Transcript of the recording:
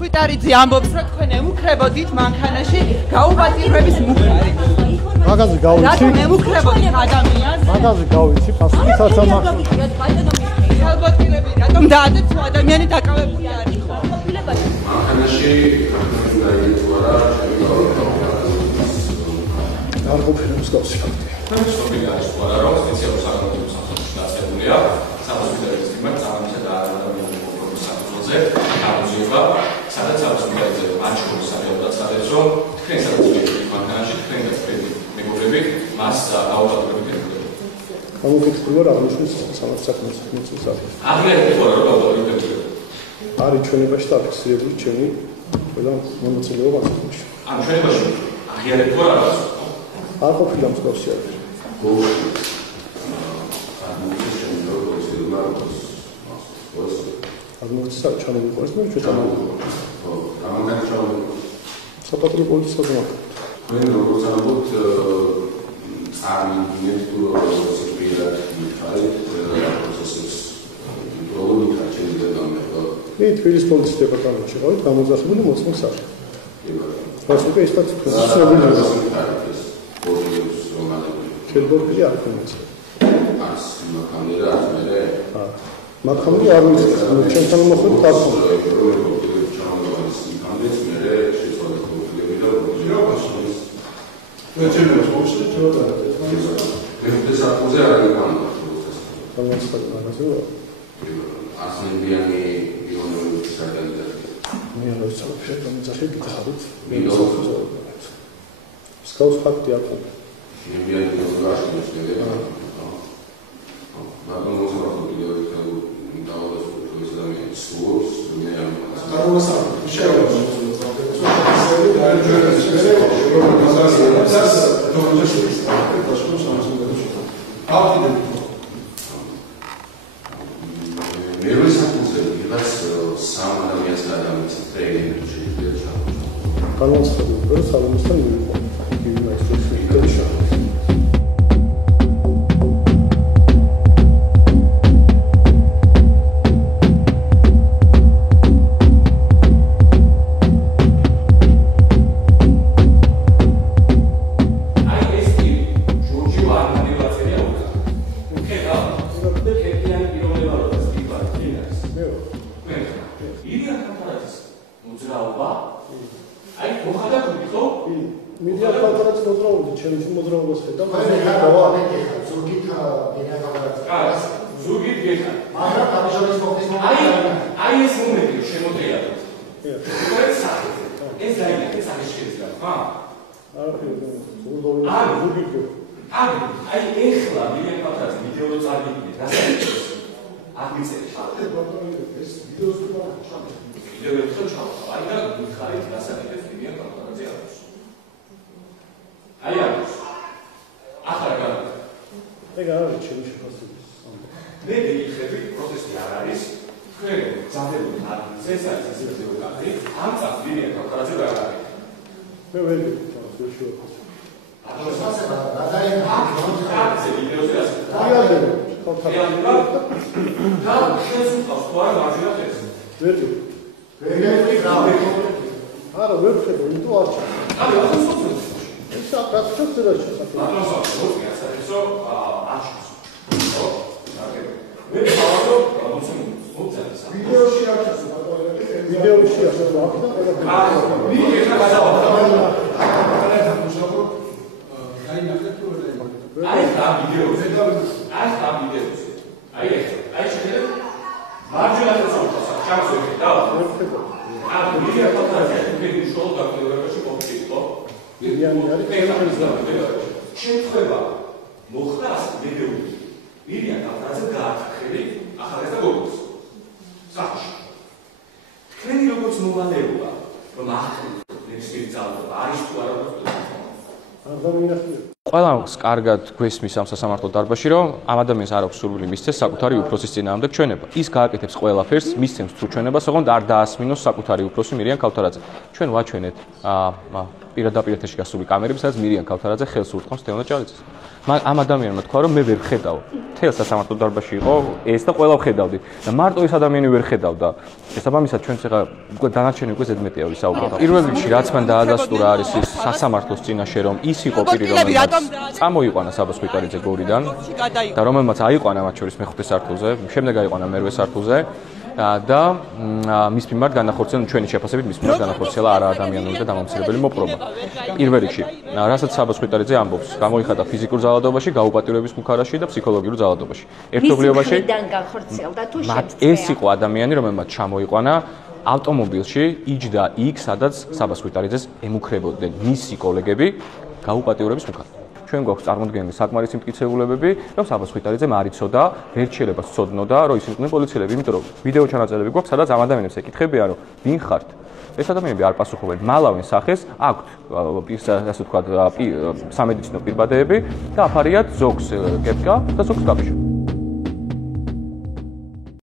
ხვითარიძე ამბობს, რომ თქვენ ემუქრებოდით მანქანაში გაუპატიურების მუხარი. მაგაზე გავიცი. რატომ ემუქრებოდით ადამიანს? მაგაზე გავიცი, პასუხი საცამახ. ხალბატილები, რატომ დაადეთ თუ ადამიანი დაკავებული არის ხო? მანქანაში არ ყოფილა მსგავსი ფაქტი. სოფია არის ყარა რომ სპეციალურ საკუთრებულ სამსახურში დაწესებულია სამოსპიტალის მიმართ წამისა და ადამიანის საკუთრებზე გამოძიება სადაც სამოსპიტალზე აჩქოლის საკუთრებას სადაც რომ თქვენ სადაც მანქანაში თქვენ და თქვენი მეგობრები მას გაუპატიურებით ემუქრებოდით. გამოკითხულო რა აღნიშნავს სამართლის საქმის აღიარეთ ხო რომ გაუპატიურებით არის ჩვენებაში დაფიქსირებული ჩემი ყველა მონაწილეობა მასში. ამ ჩვენებაში აღიარეთ ხო რა არ ყოფილა მსგავსი არის. აღმოჩნდა ჩამოვიყვანეს მე ჩვენ ჩამოვიყვანეს. ხო, გამაგარი ჩამოვიყვანეს. საპატრო პოლიციასთან. თქვენ როგორც ამბობთ, წარმოგიდგენთ თუ როგორც პირად მითხარით პროცესის პროლოგით არჩევდა გამეყო. მე თბილისის პოლიციის დეპარტამენტში ვიყავით გამოძახებული მოწმის სახით. პასუხი ისეთ ცნობილია. ხელბორტი არ ქონდეს. ას მაქამერა ასმერე. მაქამერი არ ვიცი, ჩემთან მოხდა თავს. ყველას კარგად გვესმის ამ სასამართლო დარბაზში, რომ ამ ადამიანს არ აქვს სურვილი მისცეს საკუთარი უფროსის წინააღმდეგ ჩვენება. ის გააკეთებს ყველაფერს, მისცემს თრუჩვენებას, ოღონდ არ დაასმინოს საკუთარი უფროსი მირიან ქავთარაძე. ჩვენ ვაჩვენეთ პირდაპირ ეთერში გასული კამერები, სადაც მირიან ქავთარაძე ხელს ურტყამს თეონა ჭალიძეს. ამ ადამიანმა თქვა, რომ მე ვერ ხედავ. თელ სასამართლო დარბაზში იყო ეს და ყველა ვხედავდი. და მარტო ეს ადამიანი ვერ ხედავდა. შესაბამისად ჩვენც ახლა უკვე დანარჩენი უკვე ზედმეტია ვისაუბროთ. პირველ რიგში რაც მან დაადასტურა არის ის სასამართლოს წინაშე, რომ ის იყო პირი, რომელმაც წამოიყვანა საბას ხვიტარიძე გორიდან და რომელმაც აიყვანა მათ შორის მეხუთე სართულზე, შემდეგ აიყვანა მერვე სართულზე. და მის მიმართ განახორციელა ჩვენი შეფასებით მის მიმართ განახორციელა არაადამიანური და დამამცირებელი მოპყრობა. პირველ რიგში, რასაც საბას ხვიტარიძე ამბობს, გამოიხატა ფიზიკურ ძალადობაში, გაუპატიურების მუქარაში და ფსიქოლოგიურ ძალადობაში. ერთობლიობაში ეს იყო ადამიანი, რომელმაც ჩამოიყვანა ავტომობილში იჯდა იქ, სადაც საბას ხვიტარიძეს ემუქრებოდნენ მისი კოლეგები გაუპატიურების მუქარით. ჩვენ გვაქვს წარმოდგენილი საკმარისი მტკიცებულებები, რომ საბას ხვიტარიძემ არ იცოდა, ვერჩიელებას ცოდნოდა, რომ ისინი იყვნენ პოლიციელები, იმიტომ რომ ვიდეო ჩანაწერები გვაქვს, სადაც ამ ადამიანებს ეკითხებიან, რომ ვინ ხართ? ეს ადამიანები არ პასუხობენ, მალავენ სახეს, აქვთ ასე ვთქვათ, სამედიცინო პირბადეები და აფარიათ ზოგს კეპკა და ზოგს კაპიშვილი.